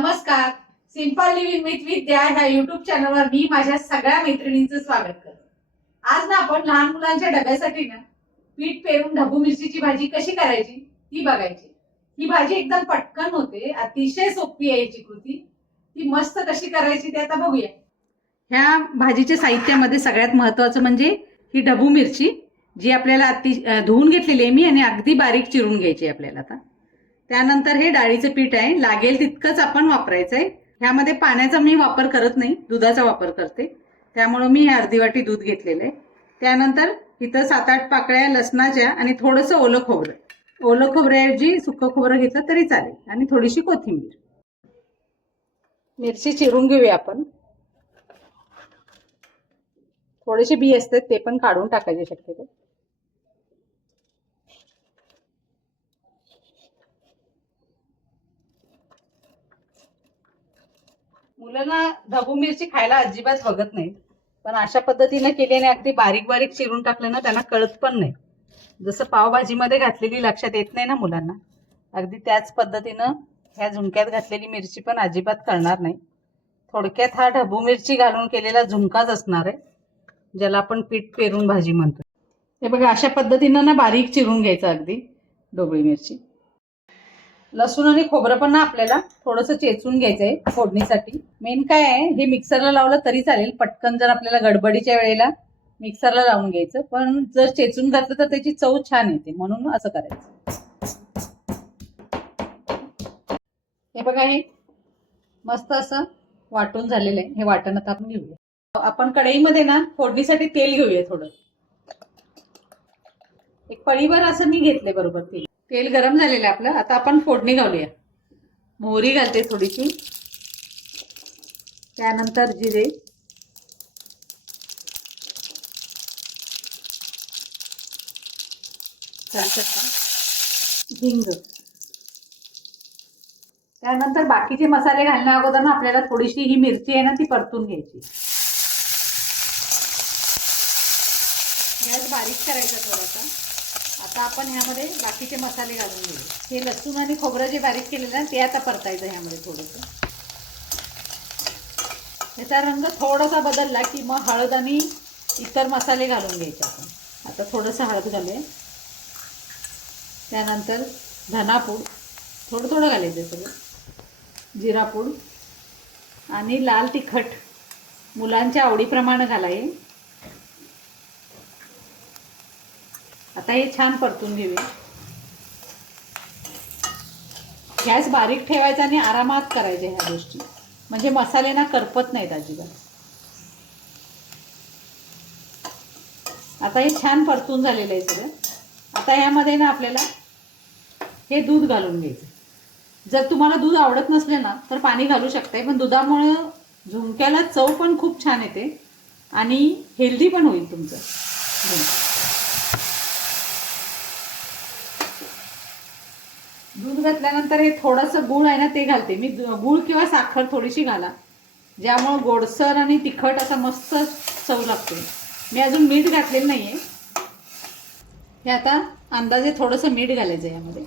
नमस्कार. Simple living with विद्या ह्या YouTube चॅनलवर मी माझ्या सगळ्या मैत्रिणींचं स्वागत करते. आज ना आपण लहान मुलांच्या डब्यासाठी ना पीठ पेरून ढबू मिरचीची भाजी कशी करायची ती बघायची. ही भाजी एकदम पटकन होते, अतिशय सोपी आहे याची कृती. ती मस्त कशी करायची ते आता बघूया. ह्या भाजीच्या साहित्यामध्ये सगळ्यात महत्वाचं म्हणजे ही ढबू मिरची, जी आपल्याला धुवून घेतलेली आहे मी आणि अगदी बारीक चिरून घ्यायची आपल्याला. आता त्यानंतर हे डाळीचं पीठ आहे, लागेल तितकंच आपण वापरायचं आहे. ह्यामध्ये पाण्याचा मी वापर करत नाही, दुधाचा वापर करते. त्यामुळे मी हे अर्धी वाटी दूध घेतलेलं आहे. त्यानंतर इथं 7-8 पाकळ्या लसणाच्या आणि थोडंसं ओलं खोबरं. ओलं खोबऱ्याऐवजी सुकं खोबरं घेतलं तरी चालेल आणि थोडीशी कोथिंबीर. मिरची चिरून घेऊया आपण. थोडेसे बी असतात ते पण काढून टाकायचे शक्यतो. मुलांना ढबू मिरची खायला अजिबात बघत नाहीत, पण अशा पद्धतीने केल्याने अगदी बारीक बारीक चिरून टाकलं ना त्यांना कळत पण नाही. जसं पावभाजीमध्ये घातलेली लक्षात येत नाही ना मुलांना, अगदी त्याच पद्धतीनं ह्या झुणक्यात घातलेली मिरची पण अजिबात कळणार नाही. थोडक्यात हा ढबू मिरची घालून केलेला झुणकाच असणार आहे, ज्याला आपण पीठ पेरून भाजी म्हणतो. हे बघा, अशा पद्धतीनं ना बारीक चिरून घ्यायचं अगदी ढोबळी मिरची. लसूण आणि खोबरं पण ना आपल्याला थोडंसं चेचून घ्यायचंय फोडणीसाठी. मेन काय आहे, हे मिक्सरला लावलं तरी चालेल, पटकन जर आपल्याला गडबडीच्या वेळेला मिक्सरला लावून घ्यायचं. पण जर चेचून घातलं तर त्याची चव छान येते, म्हणून असं करायचं. हे बघा, हे मस्त असं वाटून झालेलं आहे. हे वाटण आता आपण घेऊया. आपण कढईमध्ये ना फोडणीसाठी तेल घेऊया थोडं. एक पळीभर असं मी घेतले बरोबर तेल. तेल गरम झालेलं आहे आपलं. आता आपण फोडणी घालूया. मोहरी घालते थोडीशी, त्यानंतर जिरे, हिंग. त्यानंतर बाकीचे मसाले घालण्या अगोदर ना आपल्याला थोडीशी ही मिरची आहे ना ती परतून घ्यायची. गॅस बारीक करायचा थोडासा. आता आपण ह्यामध्ये बाकीचे मसाले घालून घेऊ. हे लसूण आणि खोबरं जे बारीक केलेलं आहे ते आता परतायचं ह्यामध्ये थोडंसं. याचा रंग थोडासा बदलला की मग हळद आणि इतर मसाले घालून घ्यायचे आपण. आता थोडंसं हळद घालूया. त्यानंतर धनापूड थोडं थोडं घालायचं सगळं. जिरापूड आणि लाल तिखट मुलांच्या आवडीप्रमाणे घालाय. आता हे छान परतून घेऊया. गॅस बारीक ठेवायचा आणि आरामात करायचे ह्या गोष्टी, म्हणजे मसाले ना करपत नाहीत अजिबात. आता हे छान परतून झालेलं आहे सगळं. आता ह्यामध्ये ना आपल्याला हे दूध घालून घ्यायचं. जर तुम्हाला दूध आवडत नसले ना तर पाणी घालू शकताय, पण दुधामुळे झुणक्याला चव पण खूप छान येते आणि हेल्दी पण होईल तुमचं. दूध घातल्यानंतर हे थोडंसं गूळ आहे ना ते घालते मी. गूळ किंवा साखर थोडीशी घाला, ज्यामुळे गोडसर आणि तिखट असं मस्त चव लागते. मी अजून मीठ घातलेलं नाही आहे. हे आता अंदाजे थोडंसं मीठ घालायचं यामध्ये.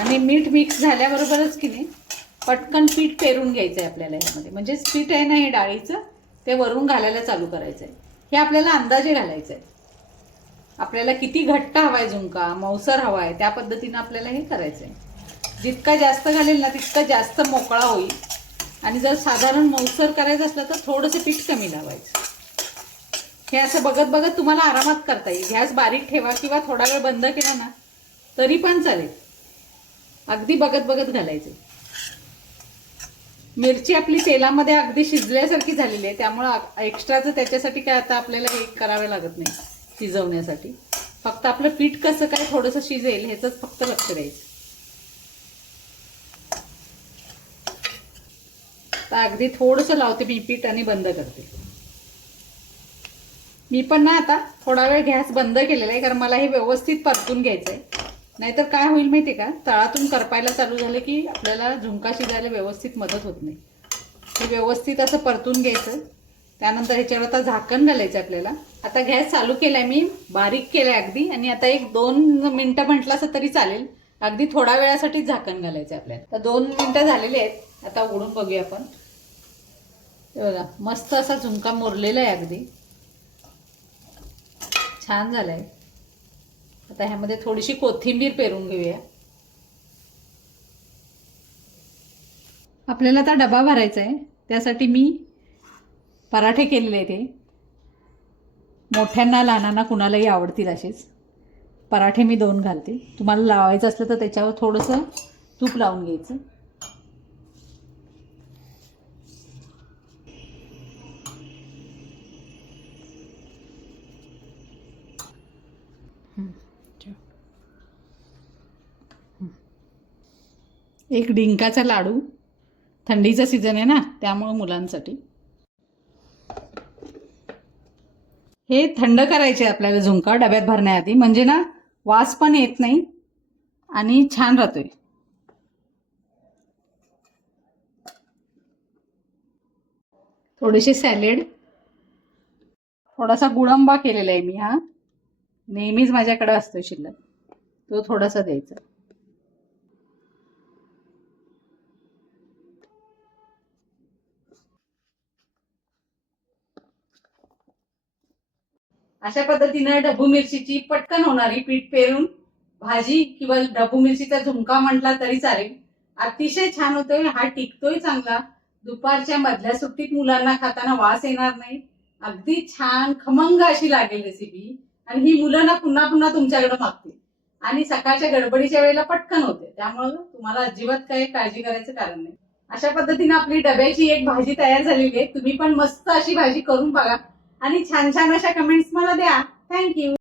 आणि मीठ मिक्स झाल्याबरोबरच की नाही पटकन पीठ पेरून घ्यायचं आहे आपल्याला ह्यामध्ये. म्हणजे पीठ आहे ना हे डाळीचं ते वरून घालायला चालू करायचं आहे. हे आपल्याला अंदाजे घालायचं आहे. आपल्याला किती घट्ट हवाय झुणका, मऊसर हवाय, त्या पद्धतीनं आपल्याला हे करायचं आहे. जितका जास्त घालेल ना तितका जास्त मोकळा होईल. आणि जर साधारण मऊसर करायचं असलं तर थोडंसं पीठ कमी लावायचं. हे असं बघत बघत तुम्हाला आरामात करता येईल. गॅस बारीक ठेवा किंवा थोडा वेळ बंद केला ना तरी पण चालेल. अगदी बघत बघत घालायचे. मिरची आपली तेलामध्ये अगदी शिजल्यासारखी झालेली आहे, त्यामुळं एक्स्ट्राचं त्याच्यासाठी काय आता आपल्याला हे करावं लागत नाही शिजवण्यासाठी. फक्त आपलं पीठ कसं काय थोडंसं शिजेल ह्याचंच फक्त लक्ष द्यायचं. तर अगदी थोडंसं लावते मी पीठ आणि बंद करते. मी पण ना आता थोडा वेळ गॅस बंद केलेला आहे, कारण मला हे व्यवस्थित परतून घ्यायचं आहे. नाहीतर काय होईल माहिती आहे का, तळातून करपायला चालू झालं की आपल्याला झुणका शिजायला व्यवस्थित मदत होत नाही. हे व्यवस्थित असं परतून घ्यायचं. त्यानंतर ह्याच्यावर आता झाकण घालायचं आपल्याला. आता गॅस चालू केलाय मी, बारीक केलाय अगदी. आणि आता 1-2 मिनिटं म्हटलं असं तरी चालेल. अगदी थोड्या वेळासाठी झाकण घालायचं आपल्याला. तर 2 मिनिटं झालेली आहेत. आता उघडून बघूया आपण. हे बघा मस्त असा झुणका मुरलेला आहे, अगदी छान झालाय. आता ह्यामध्ये थोडीशी कोथिंबीर पेरून घेऊया. आपल्याला आता डबा भरायचा आहे, त्यासाठी मी पराठे केलेले आहेत. ते मोठ्यांना लहानांना कुणालाही आवडतील असेच पराठे मी 2 घालते. तुम्हाला लावायचं असलं तर त्याच्यावर थोडंसं तूप लावून घ्यायचं. एक डिंकाचा लाडू, थंडीचा सीझन आहे ना त्यामुळे मुलांसाठी. हे थंड करायचे आपल्याला झुणका डब्यात भरण्याआधी, म्हणजे ना वास पण येत नाही आणि छान राहतोय. थोडेसे सॅलेड, थोडासा गुळंबा केलेला आहे मी. हा नेहमीच माझ्याकडे असतो शिल्लक, तो थोडासा द्यायचा. अशा पद्धतीनं ढबू मिरचीची पटकन होणारी पीठ पेरून भाजी किंवा ढबू मिरचीचा झुणका म्हटला तरी चालेल. अतिशय छान होतोय. हा टिकतोय चांगला. दुपारच्या मधल्या सुट्टीत मुलांना खाताना वास येणार नाही. अगदी छान खमंग अशी लागेल रेसिपी. आणि ही मुलं ना पुन्हा पुन्हा तुमच्याकडे मागतील. आणि सकाळच्या गडबडीच्या वेळेला पटकन होते, त्यामुळे तुम्हाला अजिबात काही काळजी करायचं कारण नाही. अशा पद्धतीने आपली डब्याची एक भाजी तयार झालेली आहे. तुम्ही पण मस्त अशी भाजी करून बघा आणि छान छान अशा कमेंट्स मला द्या. थँक्यू.